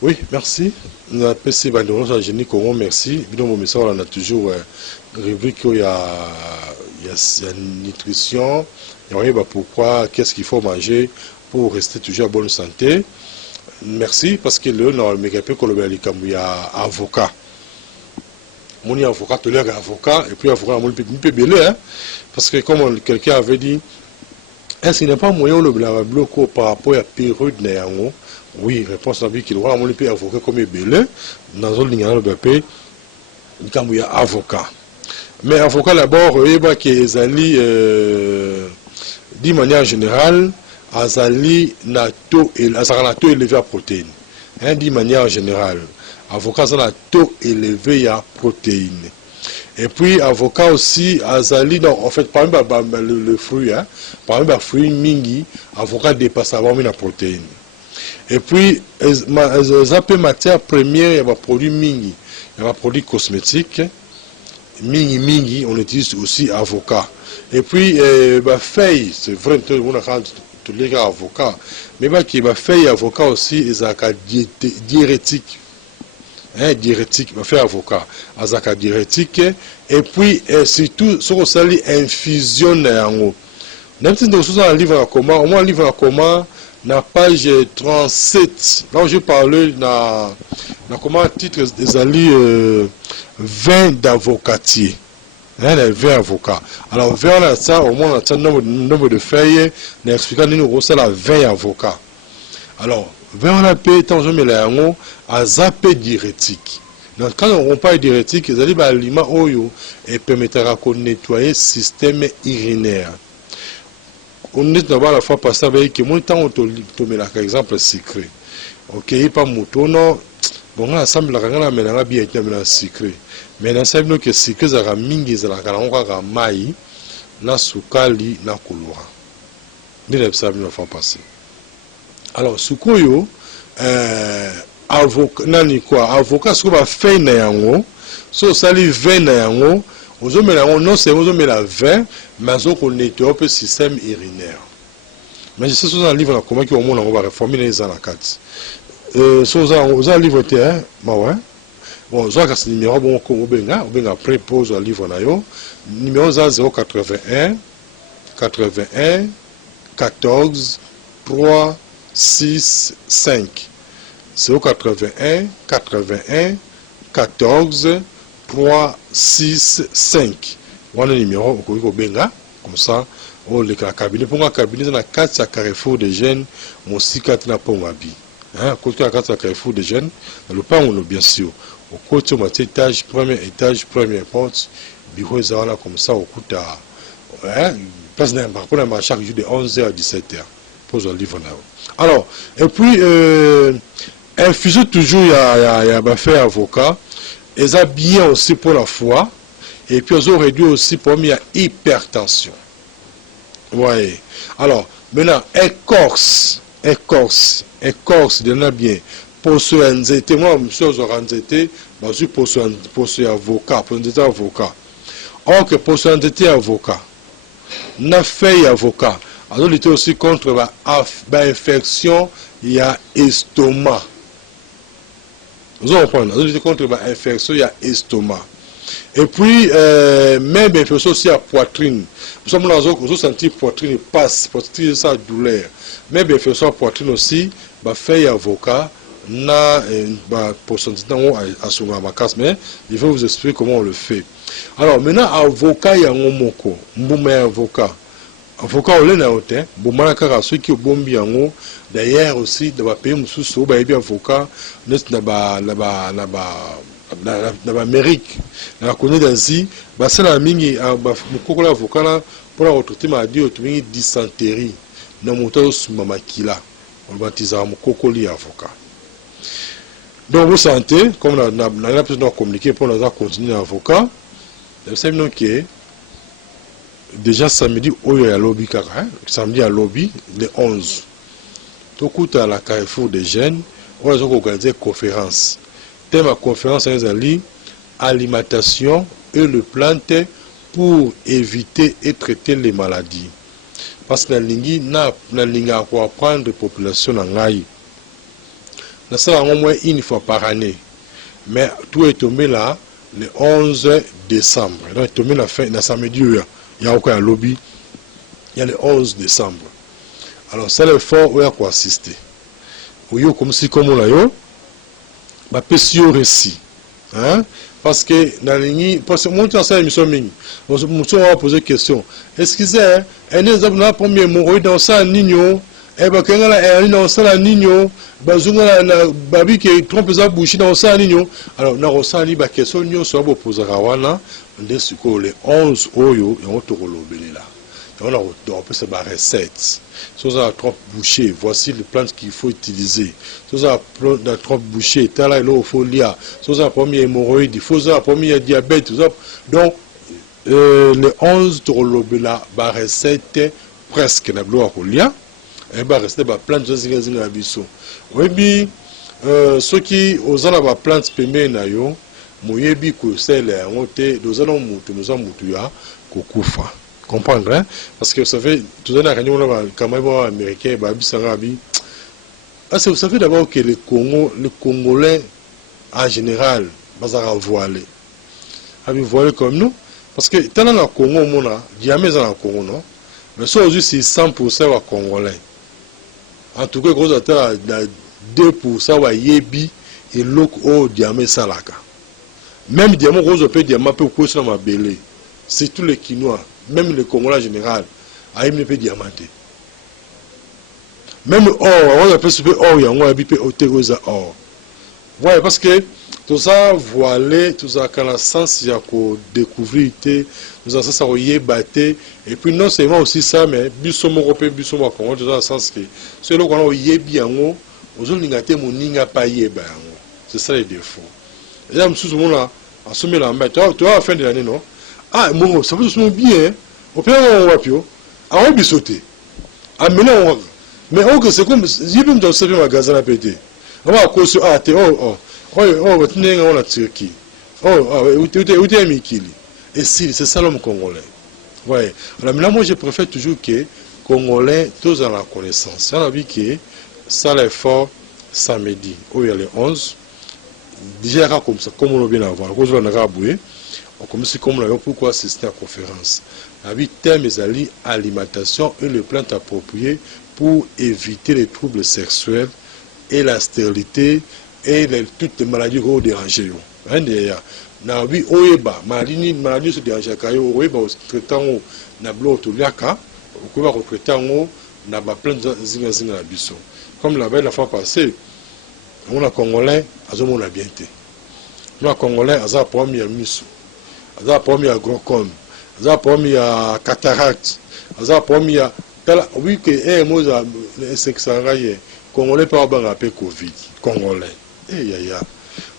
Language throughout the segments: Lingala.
Oui, merci. Na PC Bandono sa génie Congo, merci. Bidon mon message on a toujours rubrique où il y a nutrition, il y a pourquoi, qu'est-ce qu'il faut manger pour rester toujours en bonne santé. Merci parce que le dans le mégapé colobali comme il y a avocat. Mon avocat tout l'air avocat et puis avocat mon peut belé hein parce que comme quelqu'un avait dit est-ce qu'il n'est pas moyen le bloco par rapport à période néanmoins. Oui, réponse à vie qu'il doit mon avocat comme belé dans une ligne le BP comme il y a avocat. Mais avocat d'abord il va que ezali d'une manière générale azali na taux élevé à protéines. Hein, d'une manière générale avocat a un taux élevé à protéines. Et puis avocat aussi azali donc en fait par exemple le fruit hein, par exemple fruit mingi avocat dépasse avant la protéine. Et puis les matières premières il y a produit mingi, il y a produit cosmétique mingi on utilise aussi avocat. Et puis feuille c'est vrai tout le monde a tous les gars avocats mais qui feuille avocat aussi ils ont diurétique. Hein, diurétique, va faire avocat, azaka diurétique, et puis surtout, ce qu'on s'allie infusion en haut. Même si nous sommes dans le livre à comment, au moins le livre à comment, na page 37, là où je parlais, na comment titre des alliés 20 d'avocatiers. Hein, les 20 avocats. Alors, vers ça, au moins, on a un nombre de feuilles, on explique nous ça la 20 avocats. Alors, vers la paix, tant je mets les à zapper diurétique. Donc, quand on parle diurétique, ils allaient à l'aliment oyo et permettra de nettoyer le système urinaire. On est d'abord la fois passée avec que mon temps on met par exemple sucré. Ok, pas mouton non. Bon, ensemble la rangana mais la bien été mais sucré. Mais dans ça que sucré ça mingi ça la on mai na sukali na kulura. Ni ça la fois passée. Alors, sukoyo, avocat, nani quoi, avocat, ce qu'on va faire na yango, so sali vin na yango, aux hommes non c'est aux hommes la vin, mais on nettoie le système urinaire. Mais je sais sur un livre comment qui au monde on va réformer les anacats. Sur un livre terre, bah ouais. Bon, je ce numéro bon qu'on benga après pose un livre na yo, numéro 081 81 14 3 6 5 081 81 14 3 6 5 voilà le numéro au benga comme ça on le cabinet pour un cabinet dans la 4 à Carrefour des jeunes mon si 4 na pongabi hein côté à 4 à Carrefour des jeunes dans le pas on bien sûr au côté au étage première porte bureau ça là comme ça au côté hein place d'un parcours à chaque jour de 11h à 17h pose un livre là. Alors, et puis, infuser toujours, il y a fait avocat, et ça bien aussi pour la foi, et puis ils ont réduit aussi pour il y a hypertension. Vous voyez. Alors, maintenant, écorce, de bien, pour ce NZT, moi, monsieur, je NZT, je suis pour ce avocat, pour NZT avocat. Or que pour ce NZT avocat, n'a fait avocat. Alors, il était aussi contre l'infection, il y a estomac. Vous comprenez? Alors, il était contre l'infection, il y a estomac. Et puis, même infection aussi à poitrine. Nous sommes dans un senti poitrine passe, poitrine ça douleur. Même infection à poitrine aussi, fait avocat, na pour son temps à son amakas, mais il va vous expliquer comment on le fait. Alors, maintenant, avocat, il y a un moko, mboumé avocat. Avocat au lena hotel, bomana kaka ceux qui bombi yango d'ailleurs aussi dans les pays mususu ba bien avocat n'est na Amérique na connaît d'Asie ba sala mingi ba mukoko la avocat là pour la retraiter maladie automini dysenterie na moto suma makila on baptise mukoko li avocat. Donc vous sentez comme on a plus de communiquer pour nous continuer avocat vous savez non que déjà samedi il y a lobby kaka samedi à lobby le 11 tout coûte à la Carrefour des jeunes on a organisé conférence thème à conférence est alimentation et le plantes pour éviter et traiter les maladies parce que la ligne na ligne à apprendre population en ngai ça au moins une fois par année. Mais tout est tombé là le 11 décembre. Donc tombé la fin la samedi il y a encore un lobby. Il y a le 11 décembre. Alors c'est le fort où il y a quoi assister. Où yo comme si comme on l'a yo ba pesio récit. Hein? Parce que dans ligne parce que moi tu as ça émission mingi. On va poser question. Est-ce que c'est un exemple là premier mot dans ça nino et ba kengala dans ça la nino bazunga na babi qui trompe za bouchi dans ça nino. Alors na rosali ba question nyo so ba poser wana nde siko le 11 oyo et on to kolobeli là. On peut se barrer recette. Si vous avez trop bouché, voici les plantes qu'il faut utiliser. Si vous avez trop bouché, tel là, il faut lire. Si vous avez un premier hémorroïde, il faut un premier diabète. Donc, le 11 de la recette presque na bloc au lien. Et bah rester bah plantes de zingazing biso. Oui bi ceux qui osent la plante pembe na yo, moyebi ko sel on te nous allons mutu nous allons mutu ya kokufa. Comprendre, hein? Parce que vous savez, tout à l'heure, quand même, américain, vous savez d'abord que les Congolais, en général, ils sont voilés. Ils sont voilés comme nous. Parce que, tant dans le Congo, jamais dans le Congo, non? Mais ça, aujourd'hui, c'est 100% des Congolais. En tout cas, gros auteurs, 2% des Yebi et l'autre, diamant salaka. Même diamant, gros auteurs, diamant, peut couper sur ma belée. C'est tous les Quinois. Même le Congolais en général, il ne peut diamanter. Même or, on a fait or, il y a un peu or. Voilà, parce que tout ça, voilé, tout ça, quand la sens, il y a découvrir, tout ça, ça y est batté. Et puis non seulement aussi ça, mais bissomo européen, bissomo Congo, tout ça, le sens que c'est là qu'on a y bien, on a dit mon ninga pas y c'est ça les défauts. Et là, monsieur, tout le monde a assumé la main. Tu vois, à la fin de l'année, non? Ah, bon, ça veut dire bien, au pire, on va plus, on va sauter. Ah, mais là, mais oh, c'est comme, j'ai vu me servir magasin à péter. On va à cause, ah, on va tenir en Turquie. Où t'es Mikili? Et si, c'est ça l'homme congolais. Ouais. Alors, là, moi, je préfère toujours que Congolais, tous en la connaissance. Ça, on a vu que ça, l'effort, samedi, où il y a les 11, déjà, comme ça, comme on l'a bien avant, cause on a raboué. On commence comme on pourquoi assister à la conférence. Avec thème et alimentation et les plantes appropriées pour éviter les troubles sexuels et la stérilité et toutes les maladies qui ont dérangé. Na oui oeba maladie se dérange kayo oeba traitant na bloto liaka ko ba traitant na ba plantes zinga na biso. Comme la fois passée, on a congolais azomo na bienté. On a congolais aza premier miso. Aza premier glaucome, aza premier cataracte, aza premier oui que moza sexangaye congolais pas ba rappel Covid congolais.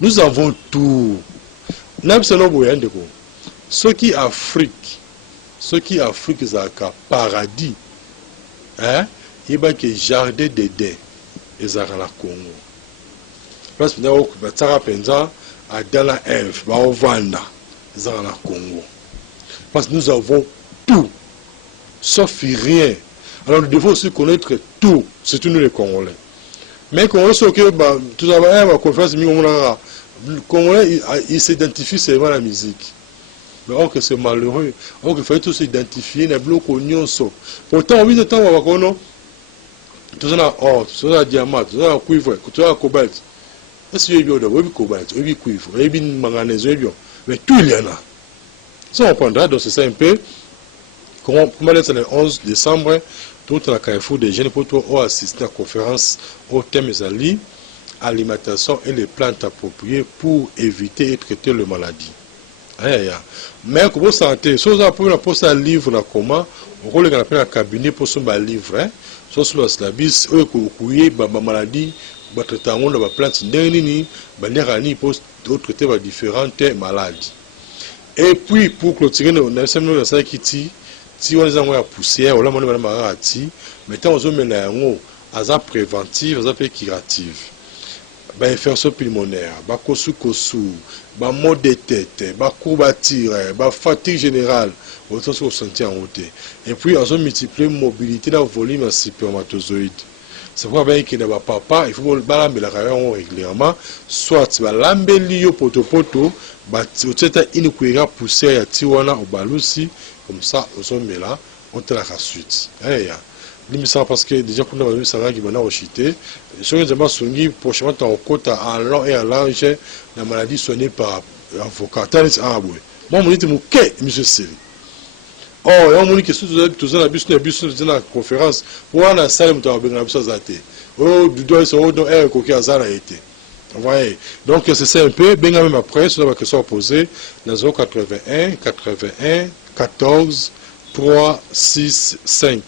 Nous avons tout. N'abseno boyandeko. Ceux qui Afrique c'est un paradis. Hein? Il y a que jardin d'Éden et Zarala Congo. Parce que nous avons penza à Dala Eve, au Vanda. Congo. Parce que nous avons tout, sauf rien. Alors nous devons aussi connaître tout, surtout nous les Congolais. Mais les Congolais, c'est que tout à l'heure, la conférence, le Congolais, il s'identifie seulement à la musique. Mais or que c'est malheureux, or qu'il fallait tous s'identifier, les blocs oignons. Pourtant, oui, de temps, on va connaître tout ça là, or, tout ça là, diamant, tout ça là, cuivre, tout ça là, cobalt. Est-ce qu'il y a bien de cobalt, oui, cuivre, oui, manganèse, oui, bien. Mais tout il y en a. Ça on prendra, donc c'est ça un peu. Comment c'est le 11 décembre, tout la Carrefour des jeunes pour toi assister à la conférence au thème des alimentation et les plantes appropriées pour éviter et traiter les maladies. Mais comment santé, si vous avez pour ça livre là comment, on va le un cabinet pour ce livre, soit sur la slabis, eux qui maladie, traitement de la plante n'eni, banderani pour traiter différentes maladies. Et puis pour clôturer, on a seulement ça qui tire, si on les envoie à poussière, on a mis marati, mettons aux hommes là en azar préventive, azar curative. Infection pulmonaire, kosu, maux de tête, courbature, fatigue générale, autant se sentir en haute. Et puis, on a multiplié mobilité dans le volume spermatozoïde. c'est pourquoi ben qu'il n'a pas papa il faut balambe la rayon régulièrement soit balambe liyo poto bah tu sais une kuira pousser ya tiwana au balusi comme ça aux hommes là on te la suite ya limisa parce que déjà qu'on a vu ça qui va au chité sur les gens songi prochainement en côte en long et en large la maladie soignée par avocat talis aboué moi mon dit mon que monsieur Siri oh on m'a dit que tout ça la bus dans la conférence pour la salle on a bien ça zaté oh du doigt sur donc coquille azar a été vous voyez donc c'est ça un peu bien même après sur la question posée dans 081 81 14 3 6 5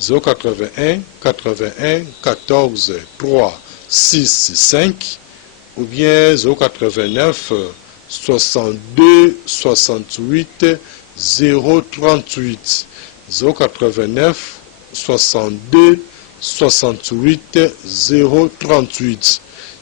081 81 14 3 6 5 ou bien 089 62 68 038 089 62 68 038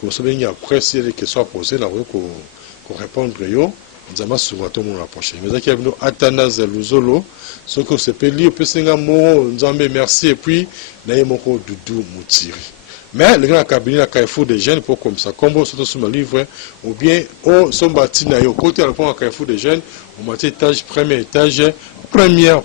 comme ça bien après si les questions posées là qu'on répondre yo nous allons souvent tout le monde la prochaine mais qu'il y a nous Athanase Luzolo ce que c'est peli peut singa mo nzambe merci et puis na yemoko Doudou Moutiri mais le grand cabinet la Carrefour des jeunes pour comme ça combo surtout sur mon livre ou bien au son bâti na yo côté à la Carrefour des jeunes au étage premier étage première